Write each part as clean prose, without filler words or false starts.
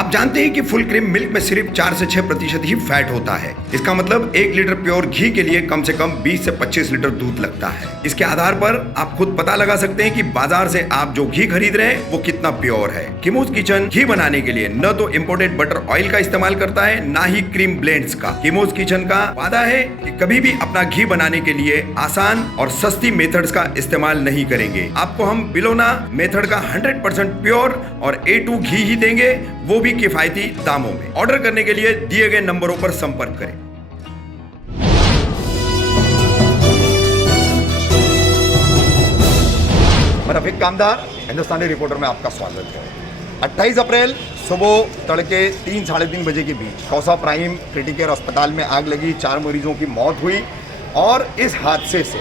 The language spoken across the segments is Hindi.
आप जानते हैं कि फुल क्रीम मिल्क में सिर्फ 4 से 6% ही फैट होता है। इसका मतलब 1 लीटर प्योर घी के लिए कम से कम 20 से 25 लीटर दूध लगता है। इसके आधार पर आप खुद पता लगा सकते हैं कि बाजार से आप जो घी खरीद रहे हैं वो कितना प्योर है। किमोज किचन घी बनाने के लिए न तो इम्पोर्टेड बटर ऑयल का इस्तेमाल करता है, ना ही क्रीम ब्लेंड्स का। किमोज किचन का वादा है कि कभी भी अपना घी बनाने के लिए आसान और सस्ती मेथड्स का इस्तेमाल नहीं करेंगे। आपको हम बिलोना मेथड का 100% प्योर और A2 घी ही देंगे, वो भी किफायती दामों में। ऑर्डर करने के लिए दिए गए नंबरों पर संपर्क करें। मैं रफीक कामदार, हिंदुस्तानी रिपोर्टर में आपका स्वागत है। 28 अप्रैल सुबह तड़के 3 साढ़े 3 बजे के बीच कौसा प्राइम क्रिटिकल अस्पताल में आग लगी, 4 मरीजों की मौत हुई। और इस हादसे से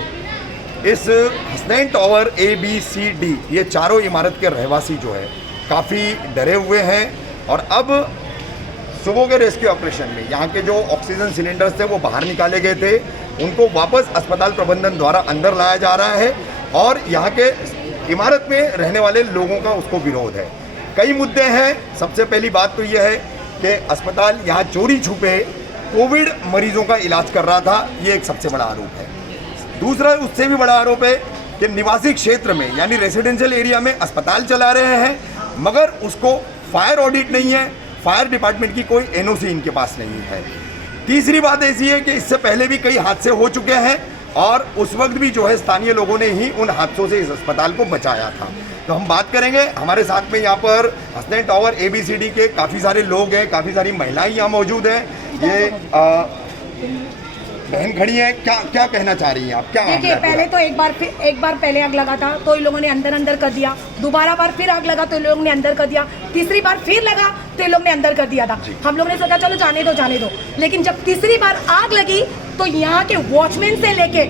इस हसनैन टावर ABCD ये चारों इमारत के रहवासी जो है काफ़ी डरे हुए हैं। और अब सुबह के रेस्क्यू ऑपरेशन में यहाँ के जो ऑक्सीजन सिलेंडर्स थे वो बाहर निकाले गए थे, उनको वापस अस्पताल प्रबंधन द्वारा अंदर लाया जा रहा है। और यहाँ के इमारत में रहने वाले लोगों का उसको विरोध है। कई मुद्दे हैं। सबसे पहली बात तो यह है कि अस्पताल यहाँ चोरी छुपे कोविड मरीजों का इलाज कर रहा था, ये एक सबसे बड़ा आरोप है। दूसरा उससे भी बड़ा आरोप है कि निवासी क्षेत्र में यानी रेसिडेंशियल एरिया में अस्पताल चला रहे हैं, मगर उसको फायर ऑडिट नहीं है, फायर डिपार्टमेंट की कोई NOC इनके पास नहीं है। तीसरी बात ऐसी है कि इससे पहले भी कई हादसे हो चुके हैं और उस वक्त भी जो है स्थानीय लोगों ने ही उन हादसों से इस अस्पताल को बचाया था। तो हम बात करेंगे, हमारे साथ में यहाँ पर हसनैन टावर ABCD के काफ़ी सारे लोग हैं, काफ़ी सारी महिलाएं यहाँ मौजूद हैं। ये बहन खड़ी है, क्या कहना चाह रही हैं आप? क्या देखिए, पहले तो एक बार पहले आग लगा था तो इन लोगों ने अंदर कर दिया, दोबारा बार फिर आग लगा तो इन लोगों ने अंदर कर दिया, तीसरी बार फिर लगा तो इन लोगों ने अंदर कर दिया था। हम लोगों ने सोचा चलो जाने दो, लेकिन जब तीसरी बार आग लगी तो यहाँ के वॉचमैन से लेके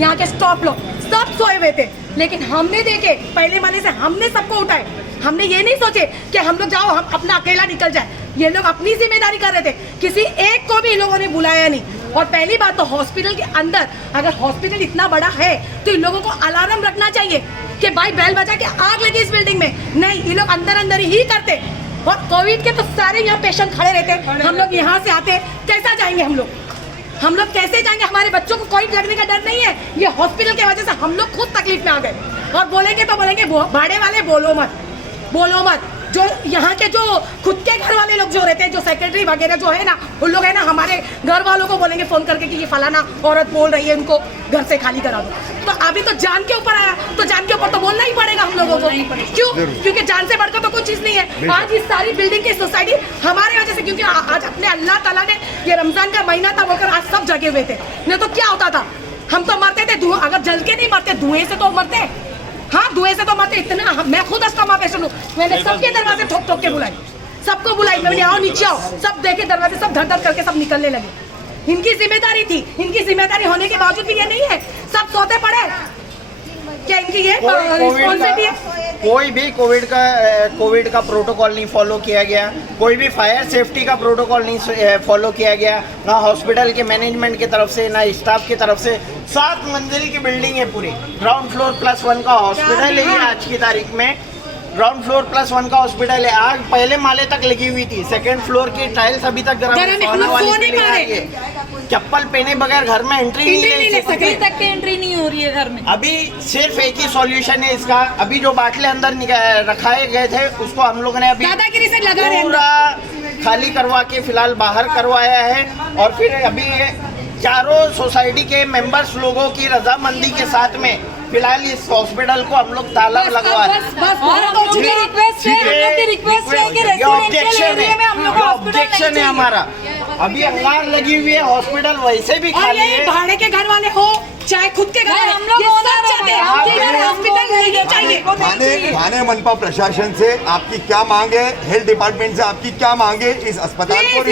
यहाँ के स्टॉप लोग सब सोए हुए थे। लेकिन हमने देखे पहले वाले से हमने सबको उठाए। हमने ये नहीं सोचे कि हम लोग जाओ हम अपना अकेला निकल जाए, ये लोग अपनी जिम्मेदारी कर रहे थे, किसी एक को भी इन लोगों ने बुलाया नहीं। और पहली बात तो हॉस्पिटल के अंदर, अगर हॉस्पिटल इतना बड़ा है तो इन लोगों को अलार्म रखना चाहिए कि भाई बेल बजा के आग लगी इस बिल्डिंग में। नहीं, ये लोग अंदर ही करते। और कोविड के तो सारे यहाँ पेशेंट खड़े रहते, हम लोग यहाँ से आते, कैसा जाएंगे हम लोग कैसे जाएंगे? हमारे बच्चों को कोविड लगने का डर नहीं है। ये हॉस्पिटल की वजह से हम लोग खुद तकलीफ में आ गए। और बोलेंगे तो बोलेंगे भाड़े वाले बोलो मत। जो यहाँ के जो खुद के घर वाले लोग जो रहते हैं, जो सेक्रेटरी वगैरह जो है ना, उन लोग है ना हमारे घर वालों को बोलेंगे फोन करके कि ये फलाना औरत बोल रही है, उनको घर से खाली करा दो। तो अभी तो जान के ऊपर आया, तो जान के ऊपर तो बोलना ही पड़ेगा हम लोगों को। क्यों? क्योंकि जान से बढ़कर तो कोई चीज नहीं है। आज इस सारी बिल्डिंग की सोसाइटी हमारी वजह से, क्योंकि आज अपने अल्लाह ताला ने ये रमजान का महीना था बोलकर आज सब जगे हुए थे। नहीं तो क्या होता था, हम तो मरते थे। अगर जल के नहीं मरते, धुएं से तो मरते। हाँ, धुएं से तो मरते। इतना मैं खुद अस्थमा पेशेंट हूँ, मैंने सबके दरवाजे ठोक के बुलाई, सबको बुलाई, मैंने आओ नीचे आओ, सब देखे दरवाजे, सब धड़ करके सब निकलने लगे। इनकी जिम्मेदारी थी, इनकी जिम्मेदारी होने के बावजूद भी ये नहीं है, सब सोते पड़े। क्या इनकी ये रिस्पॉन्सिबिलिटी है? कोई भी कोविड का प्रोटोकॉल नहीं फॉलो किया गया, कोई भी फायर सेफ्टी का प्रोटोकॉल नहीं फॉलो किया गया, ना हॉस्पिटल के मैनेजमेंट की तरफ से, ना स्टाफ की तरफ से। 7 मंजिल की बिल्डिंग है पूरी, ग्राउंड फ्लोर +1 का हॉस्पिटल है। आज की तारीख में ग्राउंड फ्लोर +1 का हॉस्पिटल है। आग पहले माले तक लगी हुई थी, 2nd फ्लोर की टाइल्स अभी तक चप्पल पहने बगैर घर में एंट्री नहीं ले सकते, तक एंट्री नहीं हो रही है घर में। अभी सिर्फ एक ही सॉल्यूशन है इसका। अभी जो बाटले अंदर रखाए गए थे उसको हम लोगों ने अभी पूरा खाली करवा के फिलहाल बाहर करवाया है। और फिर अभी चारों सोसाइटी के मेंबर्स लोगों की रजामंदी के साथ में फिलहाल इस हॉस्पिटल को हम लोग ताला लगवा रहे हैं। ऑब्जेक्शन है हमारा। अभी अंगार लगी हुई है, हॉस्पिटल वैसे भी खाली है। भाड़े के घर वाले हो चाहे खुद के घर, हम लोग हॉस्पिटल नहीं चाहिए। थाने मनपा प्रशासन से आपकी क्या मांग है? हेल्थ डिपार्टमेंट से आपकी क्या मांग है? इस अस्पताल को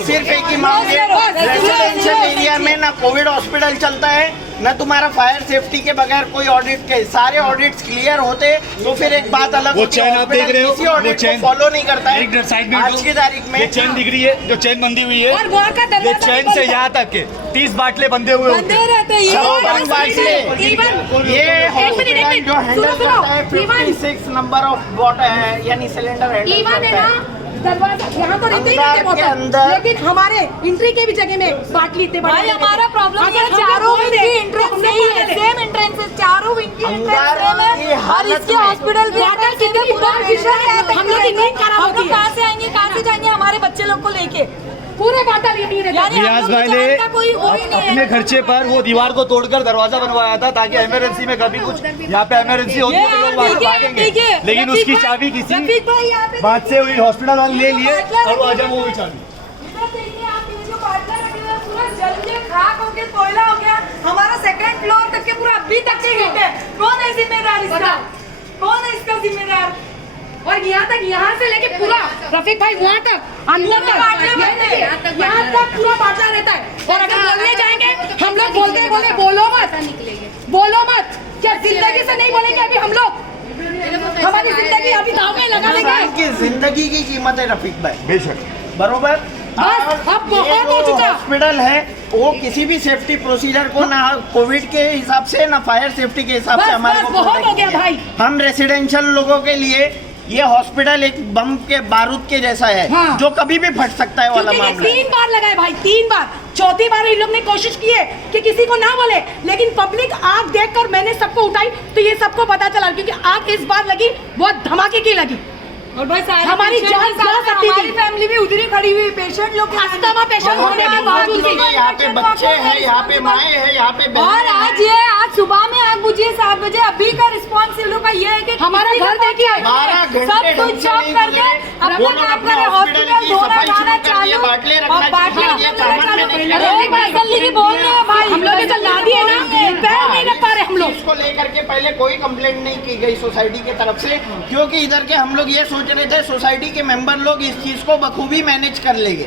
सिर्फ एक ही मांग है, रेसिडेंशियल एरिया में ना कोविड हॉस्पिटल चलता है, न तुम्हारा फायर सेफ्टी के बगैर कोई ऑडिट के सारे ऑडिट्स क्लियर होते तो फिर एक बात अलग होती है। आप देख रहे हो, किसी ऑडिट को फॉलो नहीं करता है। एक साइड में आज की तारीख में ये चेन दिख रही है, जो चेन बंधी हुई है, ये चेन से यहाँ तक के 30 बाटले बंधे हुए होते बंदे हैं। रहते हैं ये चौवन बाटले। ये हॉस्पिटल जो हैंडल सुनो, करता है 56 नंबर ऑफ बॉटल है यानी सिलेंडर हैंडल इवन है करता ना है। दरवाजा यहाँ तो रहते ही अंदर रहते के बहुत, अंदर- लेकिन हमारे एंट्री के भी जगह में बाटली इतने बड़े भाई बड़े हमारा रहते हैं। प्रॉब्लम अगर ये हम लोग चारों बोल विंग दें, की तो एंट्रेंस हम लोग यही बोल है, दें। सेम एंट्रेंस है, चारों विंग की एंट्रेंस अंदर सेम की है और हालत इसके में- हॉस्पिटल भी वाटर कितनी पूरा बार विजन है, हम लोग की नींद खराब हम होती लोग है। कहाँ से आएंगे, कहाँ से जाएंगे हमारे बच्चे लोग को लेके? पूरे बाटल यही रहते यानी हैं। हम रियाज लोग भाई की ने जान का कोई वो ही नहीं है। अपने खर्चे पर वो दीवार को तोड़कर दरवाजा बनवाया था ताकि इमरजेंसी में कभी कुछ यहाँ पे इमरजेंसी होती है तो लोग वहाँ से भागेंगे, लेकिन उसकी चाबी किसी रफीक भाई यहाँ पे बात से हुई हॉस्पिटल वाले ले लिए और वो आजा वो हुई चाबी। इधर देखिए आप, ये जो बाटला रखे हुए हैं, पूरा जल के खाक हो गया, कोयला हो गया, हमारा सेकंड फ्लोर तक के पूरा अभी तक के हिट है। कौन है जिम्मेदार इसका? कौन है इसका जिम्मेदार? और यहाँ तक, यहाँ से लेके पूरा रफीक भाई वहाँ तक अंदर पूरे तक बाटले यहाँ रहते हैं। यहाँ तक पूरा बाटला रहता है। और अगर बोलने जाएंगे हम लोग बोलते बोले बोलो मत, क्या जिंदगी से नहीं बोलेंगे अभी हम लोग? हमारी जिंदगी अभी दाव में लगा इंसान देंगे। की जिंदगी की कीमत है रफीक भाई, बेशक बरोबर। बस, और अब बहुत ये हो जो चुका। हॉस्पिटल है वो किसी भी सेफ्टी प्रोसीजर को ना कोविड के हिसाब से ना फायर सेफ्टी के हिसाब से बस, हमारे बस, को बहुत protect हो गया किया। भाई। हम रेसिडेंशियल लोगों के लिए ये हॉस्पिटल एक बम के बारूद के जैसा है, हाँ। जो कभी भी फट सकता है वाला क्योंकि ये मामला है। 3 बार लगाए भाई, 3 बार। चौथी बार इन लोग ने कोशिश की है कि किसी को ना बोले, लेकिन पब्लिक आग देखकर मैंने सबको उठाई तो ये सबको पता चला, क्योंकि आग इस बार लगी बहुत धमाके की लगी। और भाई सारे हमारी patient जान के साथ जा सकती थी। हमारी फैमिली भी उधर ही खड़ी हुई, पेशेंट लोग अस्थमा पेशेंट होने के बावजूद भी। यहाँ पे बच्चे हैं, यहाँ पे माए हैं, यहाँ पे और बहनें हैं। आज सुबह में आग बुझी है 7 बजे, अभी का रिस्पॉन्स इन लोग का ये है कि हमारा किसी घर का देखिए, 12 घंटे सब ढंग कुछ से ऑफ नहीं करके गुजरे। अपना वो लोग काम अपने करे, हॉस्पिटल हॉस्पिटल की धोना सफाई जाना शुरू कर दिए, चालू बाटले और रखना बाटले शुरू कर दिए, रखना सामान चालू। मैनेज अरे करना भाई तसल्ली की बोल रहे हैं भाई, हम लोग जैसे ला दिए ना, पैर नहीं रख पा रहे हम लोग। इसको लेकर के पहले कोई कंप्लेंट नहीं की गई सोसाइटी की तरफ से, क्योंकि इधर के हम लोग ये सोच रहे थे सोसाइटी के मेंबर लोग इस चीज को बखूबी मैनेज कर लेंगे,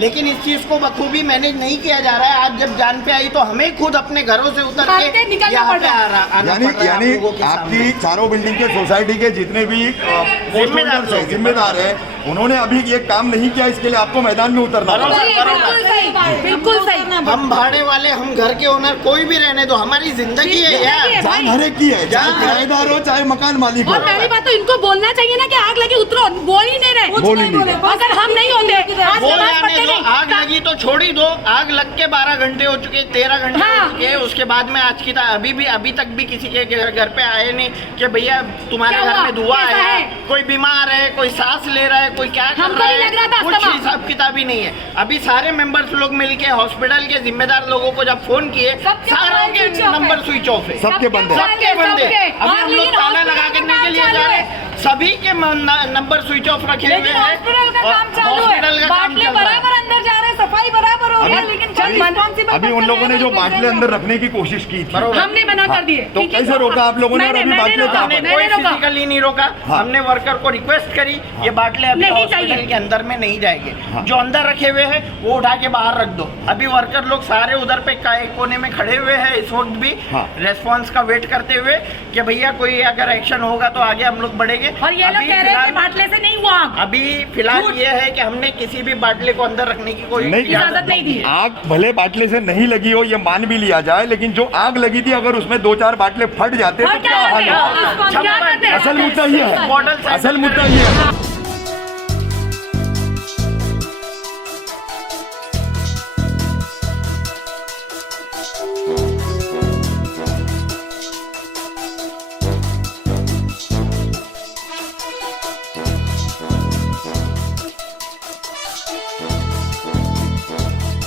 लेकिन इस चीज को बखूबी मैनेज नहीं किया जा रहा है। आज जब जान पे आई तो हमें खुद अपने घरों से उतर भाग के के निकलना यहाँ पड़ पे रहा है। आना पड़ यानी रहा है आप यानी लोगों के सामने। आपकी चारों बिल्डिंग के सोसाइटी के जितने भी जिम्मेदार लोग। जिम्मेदार है उन्होंने अभी ये काम नहीं किया, इसके लिए आपको मैदान में उतरना होगा। बिल्कुल सही, बिल्कुल सही। हम भाड़े वाले, हम घर के ओनर, कोई भी रहने दो, हमारी जिंदगी है यार। जान हर एक की है, चाहे किराएदार हो चाहे मकान मालिक और हो। पहली बात तो इनको बोलना चाहिए ना कि आग लगी उतरो, बोल ही नहीं रहे। बोल ही नहीं रहे। अगर हम नहीं होते आज वो नमाज जाने पढ़ते दो, नहीं। आग लगी तो छोड़ ही दो। आग लग के 12 घंटे हो चुके, 13 घंटे हाँ। हो चुके। उसके बाद में आज की अभी तक भी किसी के घर पे आए नहीं कि भैया तुम्हारे क्या घर हुआ? में धुआं कैसा आया, है? कोई बीमार है, कोई सांस ले रहा है, कोई क्या कर हमको रहा भी लग रहा था है, कुछ अस्थमा। हिसाब किताब ही नहीं है। अभी सारे मेंबर्स लोग मिलके हॉस्पिटल के जिम्मेदार लोगों को जब फोन किए, सबके सारों के मोबाइल स्विच ऑफ है। नंबर स्विच ऑफ है, सबके बंद है। सबके बंद है। सबके। अभी और हम लोग लेकिन ताला लगा हॉस्पिटल करने का के लिए काम जा चालू रहे है। हैं। सभी के नंबर स्विच ऑफ रखे हुए लेकिन हैं। हॉस्पिटल का और काम चालू है, हॉस्पिटल का काम बाटले चल रहा है। बराबर अंदर जा रहे हैं, सफाई बराबर हो रही है, लेकिन कोई responsible अभी उन person लोगों ने है जो नहीं, कोई बाटले नहीं अंदर है। रखने की कोशिश की थी, बरोबर। हमने मना कर दिए। तो क्योंकि कैसे रोका आप लोगों ने? और नहीं, अभी मैंने बाटले रोका, कहाँ हमने पर? कोई मैंने रोका। फिजिकली नहीं रोका। हाँ। हमने वर्कर को रिक्वेस्ट करी ये बाटले अभी नहीं हॉस्पिटल चाहिए। के अंदर में नहीं जाएंगे, हाँ। जो अंदर रखे हुए हैं वो उठा के बाहर रख दो। अभी वर्कर लोग सारे उधर पे एक कोने में खड़े हुए हैं इस वक्त भी, हाँ। रेस्पॉन्स का वेट करते हुए कि भैया कोई अगर एक्शन होगा तो आगे हम लोग बढ़ेंगे। और ये लोग अभी कह रहे हैं कि फिलहाल- बाटले से नहीं हुआ आग। अभी फिलहाल ये है कि हमने किसी भी बाटले को अंदर रखने की कोई नहीं, इजाजत नहीं दी है। आग भले बाटले से नहीं लगी हो ये मान भी लिया जाए, लेकिन जो आग लगी थी अगर उसमें 2-4 बाटले फट जाते और तो क्या क्या हाल करते हैं? होता? क्या करते हैं? असल मुद्दा ये है, मॉडल असल मुद्दा ये है।